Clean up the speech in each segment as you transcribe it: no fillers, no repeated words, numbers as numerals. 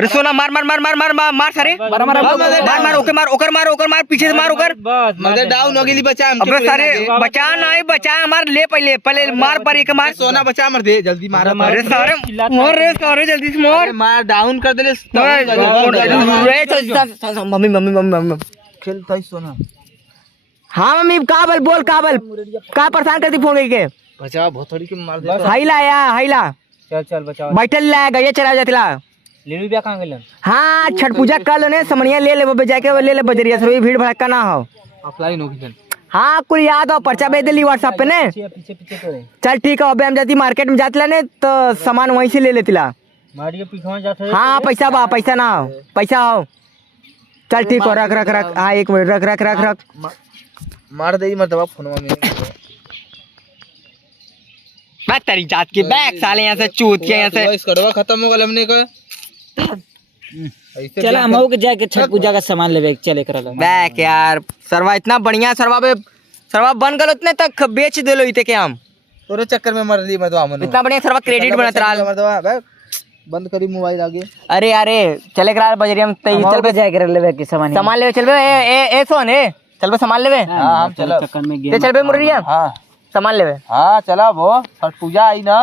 अरे सोना मार मार मार मार मार मार मार सारे मार मार ओके मार पीछे से मार ओकर मदर डाउन हो गेली बचा अबे सारे बचा नहीं बचा मार ले पहले मार पर एक मार सोना बचा मर दे जल्दी मार अरे सारे मार रे सारे जल्दी से मार मार डाउन कर दे मम्मी मम्मी मम्मी खेलता ही सोना। हाँ मम्मी काबल बोल काबल का परेशान करती फोन के बचा भोथड़ी के मार दे हाइला या हाइला चल बचा बैठल ला गया चला जातिला लेलू बिया कहां गेलन। हाँ छठ पूजा कर लेने समनिया ले ले जाके ले ले बजरिया से भीड़ भड़का ना हो ऑफलाइन हो गई। हाँ कुल याद हो पर्चा भेज दिली व्हाट्सएप पे ने पीछे तो है। चल ठीक है अबे हम जाती मार्केट में जातिला ने तो सामान वहीं से ले लेतिला मारियो पीछे जाते। हाँ पैसा बा पैसा ना हो पैसा हो चल ठीक हो रख रख रख हाँ एक मिनट रख रख रख रख मार दे मत दबा फोन में मैं तेरी जात के बैग साले यहाँ से चूत के यहाँ से इस कड़वा खत्म हो गया हमने का चला हम के जाके छठ पूजा का सामान लेवे चले कर बैग यार सरवा इतना बढ़िया सरवा बन गल उतने तक बेच देलो इते के हम तोरे चक्कर में मर ली मैं तो हमन इतना बढ़िया सरवा क्रेडिट बनत रहा बंद करी मोबाइल आगे। अरे चले करा बजरिया में चल पे जाके लेवे के सामान लेवे चल बे ए सोन ए चल बे सामान लेवे हां हम चलो चक्कर में ते चल बे मुर्रिया हां सामान लेवे हां चला वो छठ पूजा आई ना।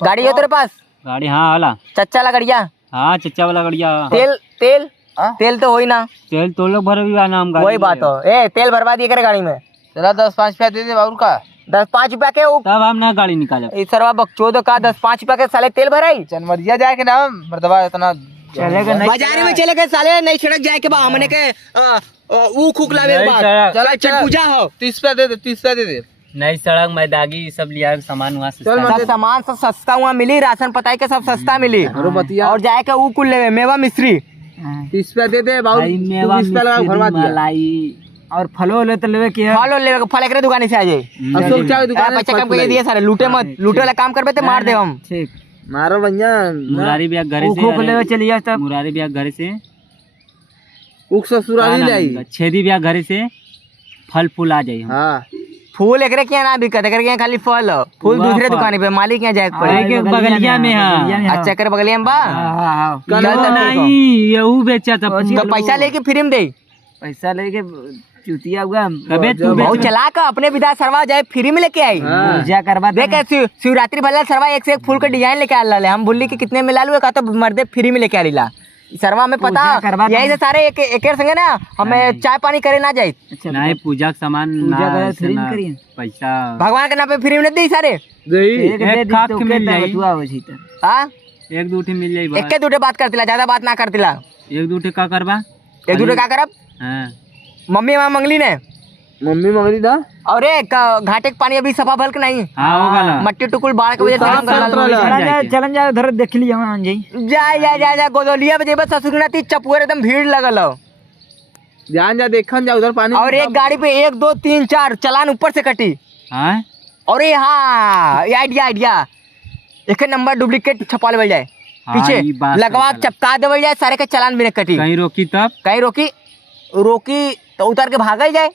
गाड़ी है तेरे पास गाड़ी हाँ वाला चच्चा वाला गड़िया हाँ चच्चा वाला गड़िया तेल तो होई ना तेल तो लोग भर भी आना हम वही बात हो ए तेल भरवा दिए करे गाड़ी में चला 10-5 रुपया दे दे बाबू का 10-5 रुपया के तब हम ना गाड़ी निकाले इस सरवा बकचोद का 10-5 रुपया के साले तेल भराई जनवरिया जाए के नाम मर्दबा इतना चलेगा नहीं बाजार में चले गए साले नहीं सड़क जाए के बा हमने के ऊ खुक लावे के बाद चला छठ पूजा हो 30 रुपया दे दे 30 रुपया दे दे नई सड़क मैदागी सब लिया सामान वहाँ से सब सामान सब सस्ता हुआ मिली राशन पताई के सब सस्ता मिली और जाए के ऊ कुल लेवे मेवा मिश्री 30 रुपया दे दे बाबू 20 रुपया लगा भरवा दिया और फलो ले तो लेवे के फल लेवे के फल एकरे दुकान से आ जाए अशोक चाय दुकान पैसा कम के दिए सारे लूटे मत लूटे वाला काम करबे तो मार दे हम ठीक मारो भैया मुरारी भी घर से खूब लेवे चलिए तब मुरारी भी घर से उक ससुराली ले आई छेदी भी घर से फल फूल आ जाए हां फूल एकरे के ना बिकत एकरे के खाली फल फूल दूसरे दुकान पे मालिक यहाँ जाए पड़े बगलिया में है अच्छा कर बगलिया में बा नहीं यहू बेचा था तो पैसा लेके फ्री में दे पैसा लेके चुतिया हुआ अबे तू बहुत चला का अपने विदा सरवा जाए फ्री में लेके आई पूजा करवा देख शिवरात्रि भला सरवा एक से एक फूल का डिजाइन लेके आ रहा हम बोली कि कितने में ला लू का तो मर्दे फ्री में लेके आ ला सरवा में पता यही से सारे एक संगे ना हमें चाय पानी करे ना जाए नहीं पूजा का सामान फ्री में करिए पैसा भगवान के नाम पे फ्री में नहीं दी सारे एक दूठे मिल जाए एक दूठे बात करतिला ज्यादा बात ना करतिला एक दूठे का करबा एक दूठे का करब मम्मी वहाँ मंगली ने मम्मी मंगली ना और घाटे के पानी अभी सफा भल के नहीं मट्टी टुकुल बाढ़ के वजह से चलन जा उधर देख लिया जा गोदलिया बजे बस ससुर नाती चपुएर एकदम भीड़ लगल हो जान जा देखन जा उधर पानी और एक गाड़ी पे 1 2 3 4 चलान ऊपर से कटी और ये हाँ आइडिया एक नंबर डुप्लीकेट छपा लेवल जाए पीछे लगवा चपका देवल जाए सारे के चलान भी कटी कहीं रोकी तब कहीं रोकी तो उतर के भागल जाए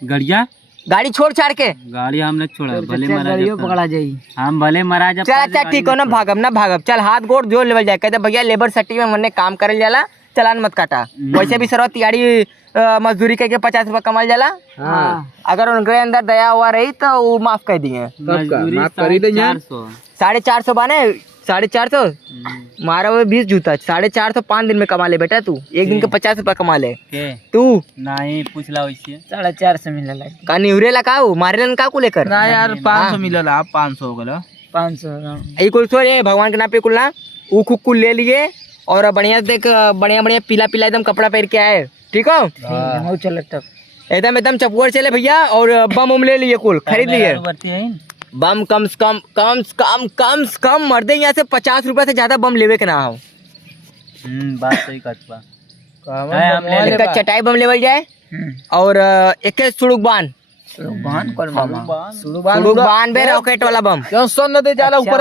गाड़ी छोड़ छाड़ के गाड़ी हमने छोड़ा भले पकड़ा जाए हम भले मरा जा चल अच्छा ठीक हो ना भागब चल हाथ गोड़ जोड़ लेवल जाए कहते भैया लेबर सट्टी में हमने काम करल जाला चलान मत काटा वैसे भी सरवा तिहाड़ी मजदूरी करके 50 रुपया कमाल जाला अगर उनके अंदर दया हुआ रही तो वो माफ कर दिए 450 बाने 450 मारा वो 20 जूता 450 5 दिन में कमा ले बेटा तू एक दिन के 50 रुपया कमा ले तू नहीं पूछला वैसे 450 मिलल का निवरे ला का मारे का को लेकर ना यार 500 मिलल आप 500 हो गलो 500 कुल छोड़े भगवान के नाम पे कुल ना ऊ कुल ले लिए और बढ़िया देख बढ़िया पीला एकदम कपड़ा पहन के आए ठीक हो चल तब एकदम चपुअर चले भैया और बम उम ले लिए कुल खरीद लिए बम कम से कम मर्दे यहाँ से 50 रुपया से ज्यादा बम लेवे के ना हो बात सही कहत बा चटाई बम लेवल जाए और एक सुड़ुक बान सुड़ुक बे रॉकेट वाला बम जो सन दे जाला ऊपर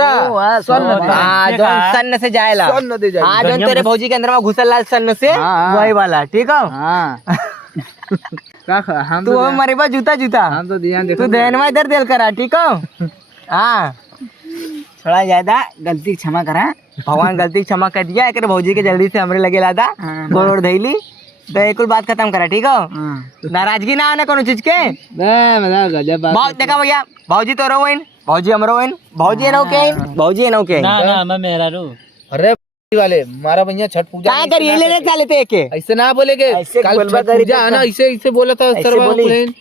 सन से जाएला हाँ जो तेरे भौजी के अंदर में घुसल लाल सन से वही वाला ठीक हो तू हमारे पास जूता हम तो ध्यान तू ध्यान में इधर देल करा ठीक हो हाँ थोड़ा ज्यादा गलती क्षमा करा। भगवान गलती क्षमा कर दिया एक भौजी के जल्दी से हमरे लगे लादा गोड़ धैली तो एक बात खत्म करा ठीक हो। नाराजगी ना आने कोनो चीज के गजब बात बहुत देखा भैया भौजी तो रोइन भौजी हम रोइन भौजी है के भौजी है के ना मैं मेरा रू। अरे वाले मारा भैया छठ पूजा क्या करिए लेने चले थे के ऐसे ना बोलेगे ऐसे कल बोलबा छठ करी पूजा है ना ऐसे बोला था ऐसे सर्वा बोली। पुलेन।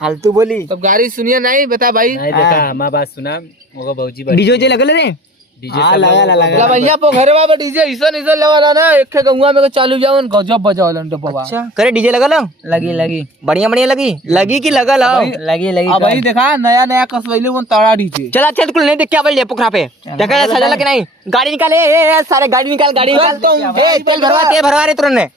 फालतू बोली तब गाड़ी सुनिए नहीं बता भाई नहीं देखा हमारा बात सुना वो भौजी डीजे जे लगल रे डीजे हाँ लगा ला भैया पोखरवा पर डीजे ऐसा नहीं लगाला ना एक के गंगा में चालू जाओ गजब बजावलन डब्बा। अच्छा करे डीजे लगल लगी लगी बढ़िया बढ़िया लगी कि लगल हो लगी लगी अब भाई देखा नया नया कसवैले वो तड़ा डीजे। चला चल कुल नहीं देख क्या बोल पोखरा पे देखा सजल कि नहीं गाड़ी निकाले सारे गाड़ी निकाल ए तेल भरवा रे तुरंत